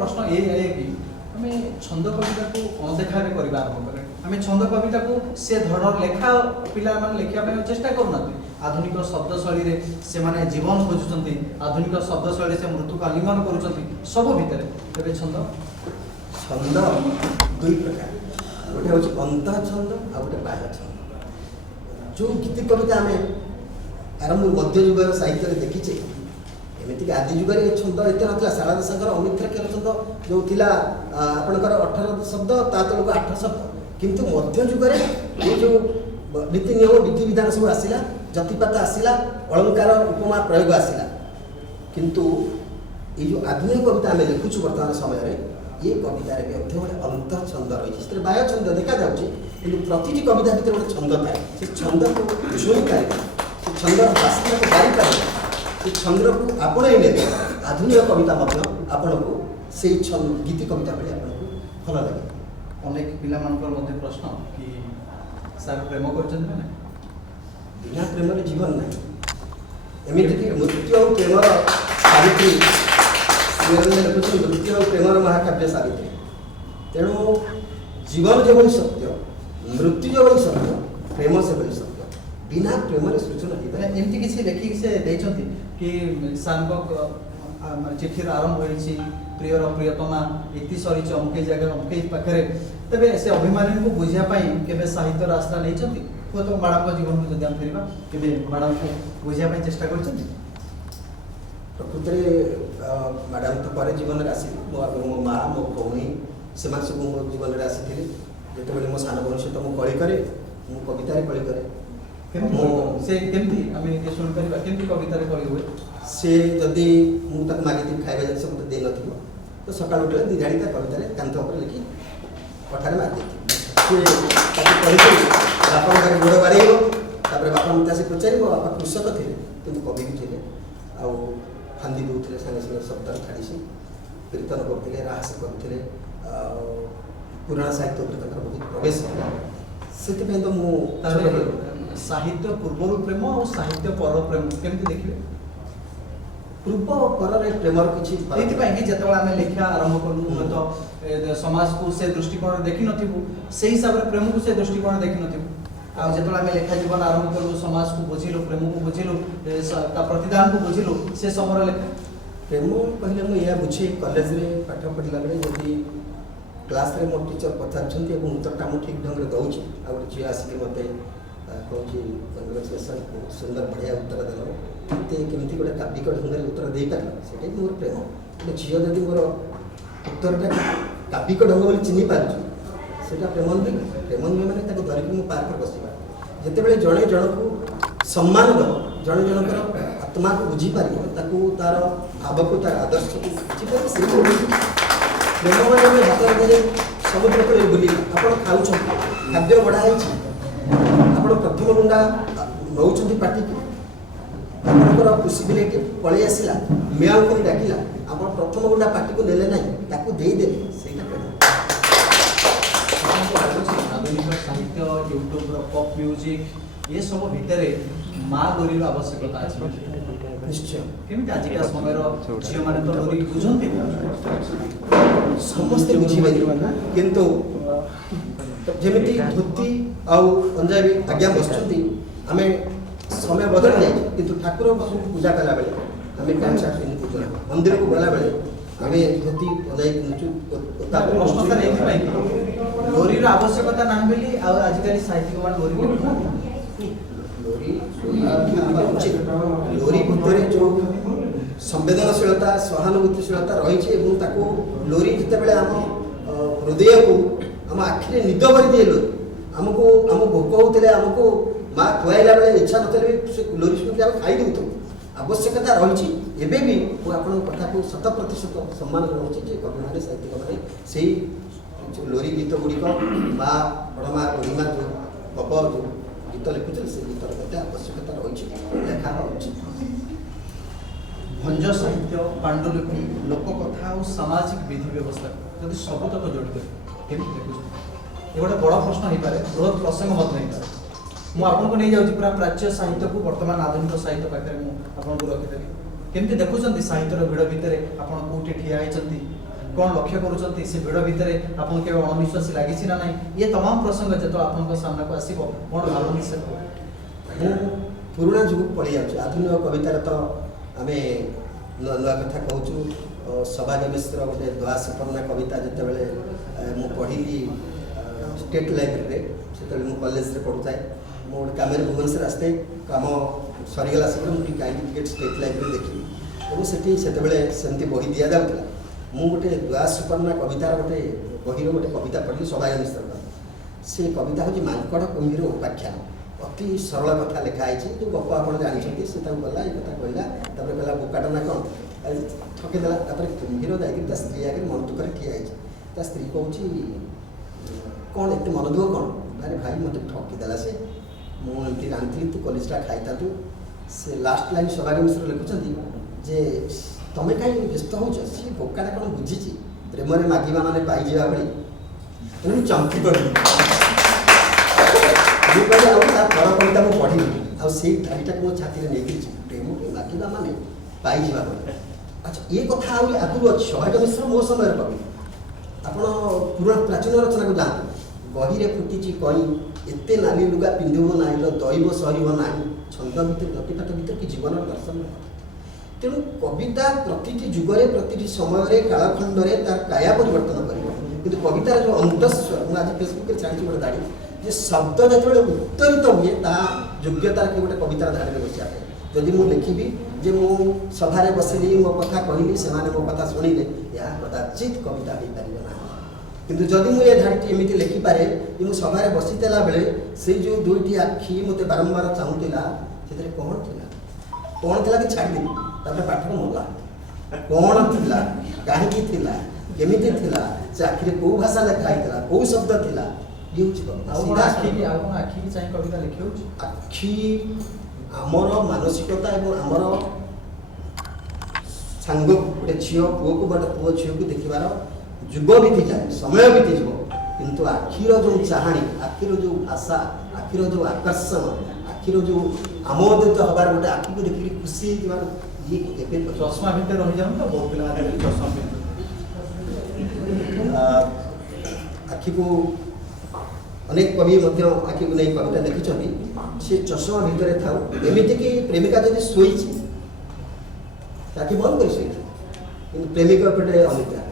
प्रश्न ये कि आम छंद कविता को अनदेखा करवा आरंभ कले आम छंद कविता को से धरण लेखा पिला लिखा चेष्टा करूना आधुनिक शब्द शैली से माने जीवन खोजुंट आधुनिक शब्द शैली से मृत्यु को आलिंगन करुँच सब भितर तेरे छंद छंद दुई प्रकार गोटे हूँ अंत छंद आ गए बाह्य छंद जो गीति कविता आम आरंभ मध्य युग साहित्य देखीचे एमतीक आदि जुगे छंद एत ना शारदा दासर अमित्राक्षर छंद जो थिला आपणकर 18 शब्द ता तलक 8 शब्द किंतु मध्य जुगे ये जो नीति नियम विधि विधान सब आसला जतिपात आसला अलंकार उपमा प्रयोग आसला किंतु ये जो आधुनिक कविता आम लिखुचु वर्तमान समय ये कवितार भी गोटे अंत छंद रही बाह्य छंद देखा जाऊँगी कि प्रति कविता भर गोटे छंद थाए से छंद को छुई पारे से छंदर बास्ना को बारी पारे से छंद को आपण आधुनिक कविता आपण को से गीति कविता भाई आपको भल लगे अनेक पिला प्रश्न कि सर प्रेम कर बिना प्रेम जीवन ना एमती मृत्यु और प्रेमर सावित्री लिखुच्छे मृत्यु और प्रेमर महाकाव्य सावित्री तेणु जीवन जो सत्य मृत्यु जो सत्य प्रेम से सत्य बिना प्रेम सृजन एमती किसी देखिक से देचंती कि चिठीर आरंभ होती प्रियर प्रियतमा इति सरी अमुक जगह अमुक पाखे तेरे से अभिमानी को बुझापी के साहित्य आश्रा नहीं हुए तो मैडम जीवन को जब फेरवा के मैडम को बुझापी चेष्टा कर प्रकृत में मैडम तो पर जीवन में आसी मो माँ मो भौणी से सब मो जीवन में आसी जो मो सान भौणी सहित मुझे कली करे मु कवितार कली करे कवितार कली हुए से जदि मुझे मागिथी खाଇବା जिन मत दे न तो सका उठे दी झाड़ी कवितार कांथ उपर लिखि पठार मारी बापा घर गोड़ बाड़े बापा मत आस पचार बापा कृषक थे कि कवि भी थे आउ फांदी दूसरे सागे सागे शब्द छाड़ी कीर्तन करते राहस करते पुराण साहित्य बहुत प्रवेश से तो मुझे साहित्य पूर्व प्रेम और साहित्य पर प्रेम केमती देखिए पूर्व पर प्रेमर किसी जो आम लिखा आरंभ कलु तो समाज को से दृष्टिकोण देखी नथिबु से हिसाब से प्रेम को से दृष्टिकोण देखी नथिबु आ जो आम लेखा जीवन आरंभ कलु समाज को बुझिलु प्रेम को बुझिलु प्रतिदान को बुझिलु से समय लेखा प्रेम कहले मुझे यह बुझे कॉलेज में पाठ पढ़ला बेले जदि क्लास रे मो टीचर पचार उत्तरटा मुझे ठीक ढंग से दौची आ गोटे झील आसिक मत कहूँ कंग्रेचुलेसन सुंदर बढ़िया उत्तर देल केमती गोटे काव्यिक ढंग से उत्तर दे पार से मोर प्रेम गोटे झील जदि मोर उत्तरटा काव्यिक ढंग बोली चिन्ह पार्टी से प्रेम नुहे प्रेम नुहे मैंने धरिक मुझे पार्क बसवा जिते जड़े जन को सम्मान दब जड़े जनकर आत्मा को बुझीपार तार भाव को तार आदर्श को बुझीपार से प्रेम मैंने हाथ समुद्र को बुल आप खाऊ खाद्य बढ़ाई आप प्रथम गुंडा नौ पार्टी की आपंकर पॉसिबिलिटी पलि आसला मेयर को डाकिला आप प्रथम गुंडा पार्टी को नेले ना देदेले से आधुनिक साहित्य यूट्यूब पॉप म्यूजिक ये सब भितर माँ लोरी आवश्यकता अच्छे निश्चय केमती आजिका समय झील मैंने तो लोरी बुझे समस्ते बुझे किंतु जमी धोती आउ पंजाबी आज्ञा बसुँच आम समय बदल जाए कि ठाकुर पूजा कला बेले आम पैंट सार्ट पिंधि पूजा मंदिर को गला बेले आम धोती पंजाबी लोरी आवश्यकता ना बोली आजिकल साहित्यिक मान लोरी लोरी भितर जो संवेदनशीलता सहानुभूतिशीलता रही लोरी जिते आम हृदय को आम आखिरे निद कर दिए लोरी आमको आम भोक होते आमको माँ खुआला बेले इच्छा ना लोरी शुणी आम खाई दूँ आवश्यकता रही एवं भी मुझे कथा को 100% सम्मान जनाऊँगी कवि मैंने साहित्यिक मैंने से लोरी गीत गुड़िक माँ बड़मा बुढ़ीमा जो गप जो गीत लिखुचे से गीतर मत आवश्यकता रही लेखा रही भंज साहित्य पांडुलिपि लोककथा और सामाजिक विधि व्यवस्था जब सबुतक जड़ित केमती देखुछ ये गोटे बड़ प्रश्न हो पाए बृहत प्रसंग मत नहीं पारे मुझे आपको नहीं जाऊँगी पूरा प्राच्य साहित्य को वर्तमान आधुनिक साहित्य पाखे मुझे आपको रखिदेवी केमती देखुं साहित्यर भिड़ भितर आप कौटे ठिया होती कौन लक्ष्य करूछंती से भिड़ भितर आपन के अणविश्वासी लागिछि ना नहीं ये तमाम प्रसंग जतो आपन सामना को आसीबो कोन भाबनी से ମୁଁ ପୁରୁଣା ଯୁଗକୁ ପଳେଇ ଯାଉଛି ଆଧୁନିକ କବିତାରେ ତ ଆମେ ନୂଆ ନୂଆ କଥା କହୁଛୁ ସଭାଗ ମିଶ୍ର ଗୋଟେ ଦ୍ୱାସପର୍ଣ୍ଣା କବିତା ଯେତେବେଳେ ମୁଁ ପଢ଼ିଲି ଷ୍ଟେଟ୍ ଲାଇବ୍ରେରୀରେ ସେତେବେଳେ ମୁଁ କଲେଜରେ ପଢ଼ୁଥାଏ ମୁଁ ଗୋଟେ କାମରେ ଭୁବନେଶ୍ୱର ଆସିଥାଏ କାମ ସରିଗଲା ସମୟରେ ମୁଁ ଟିକେ କାହିଁକି ଟିକେ ଷ୍ଟେଟ୍ ଲାଇବ୍ରେରୀ ଦେଖିଲି ଏବଂ ସେଠି ସେତେବେଳେ ସେମିତି ବହି ଦିଆଯାଉଥିଲା ମୁଁ ଗୋଟେ ଦ୍ୱାସପର୍ଣ୍ଣା କବିତାର ଗୋଟେ ବହିର ଗୋଟେ କବିତା ପଢ଼ିଲି ସଭାଗ ମିଶ୍ରଙ୍କର ସେ କବିତା ହେଉଛି ମାଙ୍କଡ଼ କୁମ୍ଭୀର ଉପାଖ୍ୟାନ ଅତି ସରଳ କଥା ଲେଖା ହେଇଛି ଯେଉଁ ଗପ ଆପଣ ଜାଣିଛନ୍ତି ସେ ତାକୁ ଗଲା ଏ କଥା କହିଲା ତାପରେ କହିଲା ବୋକାଟା ନା କ'ଣ ଠକିଦେଲା ତାପରେ କୁମ୍ଭୀର ଯାଇକି ତା ସ୍ତ୍ରୀ ଆଗରେ ମନ ଦୁଃଖରେ ଠିଆ ହେଇଛି ତା ସ୍ତ୍ରୀ କହୁଛି କ'ଣ ଏତେ ମନ ଦୁଃଖ କ'ଣ ଆରେ ଭାଇ ମୋତେ ଠକିଦେଲା ସେ ମୁଁ ଏମିତି ରାନ୍ଧିଥିଲି ତୁ କଲେଜଟା ଖାଇଥାନ୍ତୁ ସେ ଲାଷ୍ଟ ଲାଇନ୍ ସଭାଗ ମିଶ୍ର ଲେଖୁଛନ୍ତି ଯେ ତମେ କାହିଁ ବ୍ୟସ୍ତ ହେଉଛ ସିଏ ବୋକାଟା କ'ଣ ବୁଝିଛି ପ୍ରେମରେ ମାଗିବା ମାନେ ପାଇଯିବା ଭଳି ତେଣୁ ଚମକି ପଡ଼ିଲି ମୁଁ କହିଲି ଆଉ ତା ପର କବିତା ମୁଁ ପଢ଼ିଲି ଆଉ ସେଇ ଧାଡ଼ିଟାକୁ ମୋ ଛାତିରେ ନେଇକି ପ୍ରେମକୁ ମାଗିବା ମାନେ ପାଇଯିବା ଭଳି ଆଚ୍ଛା ଏ କଥା ଆହୁରି ଆଗରୁ ଅଛି ସଭାଗ ମିଶ୍ର ମୋ ସମୟରେ କବି ଆପଣ ପୁରୁଣା ପ୍ରାଚୀନ ରଚନାକୁ ଯାଆନ୍ତୁ ବହିରେ ଫୁଟିଛି କଇଁ ଏତେ ନାଲି ଲୁଗା ପିନ୍ଧିବ ନାହିଁ ଦୈବ ସରିବ ନାହିଁ ଛନ୍ଦ ଭିତରେ ଲତିପାତ ଭିତରେ କି ଜୀବନର ଦର୍ଶନ ତେଣୁ କବିତା ପ୍ରତିଟି ଯୁଗରେ ପ୍ରତିଟି ସମୟରେ କାଳଖଣ୍ଡରେ ତାର କାୟା ପରିବର୍ତ୍ତନ କରିବ କିନ୍ତୁ କବିତାର ଯେଉଁ ଅନ୍ତଃସ୍ୱର ମୁଁ ଆଜି ଫେସବୁକରେ ଛାଡ଼ିଛି ଗୋଟେ ଧାଡ଼ି ଯେ ଶବ୍ଦ ଯେତେବେଳେ ଉତ୍ତରିତ ହୁଏ ତାହା ଯୋଗ୍ୟତା ରଖେ ଗୋଟେ କବିତାର ଧାଡ଼ିରେ ବସିବା ପାଇଁ ଯଦି ମୁଁ ଲେଖିବି ଯେ ମୁଁ ସଭାରେ ବସିଲି ମୋ କଥା କହିଲି ସେମାନେ ମୋ କଥା ଶୁଣିଲେ ଏହା କଦାଚିତ୍ କବିତା ହୋଇପାରିବ ନାହିଁ କିନ୍ତୁ ଯଦି ମୁଁ ଏ ଧାଡ଼ିଟି ଏମିତି ଲେଖିପାରେ ଯେ ମୁଁ ସଭାରେ ବସିଥିଲା ବେଳେ ସେଇ ଯେଉଁ ଦୁଇଟି ଆଖି ମୋତେ ବାରମ୍ବାର ଚାହୁଁଥିଲା ସେଥିରେ କ'ଣ ଥିଲା କି ଛାଡ଼ିଦେବି ତାପରେ ପାଠର ମଲା କ'ଣ ଥିଲା କାହିଁକି ଥିଲା କେମିତି ଥିଲା ସେ ଆଖିରେ କେଉଁ ଭାଷା ଲେଖା ହେଇଥିଲା କେଉଁ ଶବ୍ଦ ଥିଲା ଇଏ ହେଉଛି ଆଖି ଚାହିଁ କବିତା ଲେଖିଉଛି ଆଖି ଆମର ମାନସିକତା ଏବଂ ଆମର ସାଙ୍ଗକୁ ଗୋଟେ ଝିଅ ପୁଅକୁ ଗୋଟେ ପୁଅ ଝିଅକୁ ଦେଖିବାର ଯୁଗ ବିତିଯାଏ ସମୟ ବିତିଯିବ କିନ୍ତୁ ଆଖିର ଯେଉଁ ଚାହାଣୀ ଆଖିର ଯେଉଁ ଭାଷା ଆଖିର ଯେଉଁ ଆକର୍ଷଣ ଆଖିର ଯେଉଁ ଆମୋଦିତ ହେବାର ଗୋଟେ ଆଖିକୁ ଦେଖିକି ଖୁସି ହେଇଯିବାର ଇଏ କେବେ ଚଷମା ଭିତରେ ରହିଯାଉ ତ ବହୁତ ପିଲା ଚଷମା ଆଖିକୁ ଅନେକ କବି ମଧ୍ୟ ଆଖିକୁ ନେଇ କବିତା ଲେଖିଛନ୍ତି ସେ ଚଷମା ଭିତରେ ଥାଉ ଏମିତିକି ପ୍ରେମିକା ଯଦି ଶୋଇଛି ଆଖି ବନ୍ଦ କରି ଶୋଇଛି କିନ୍ତୁ ପ୍ରେମିକ ଏପଟେ ଅନିଦ୍ରା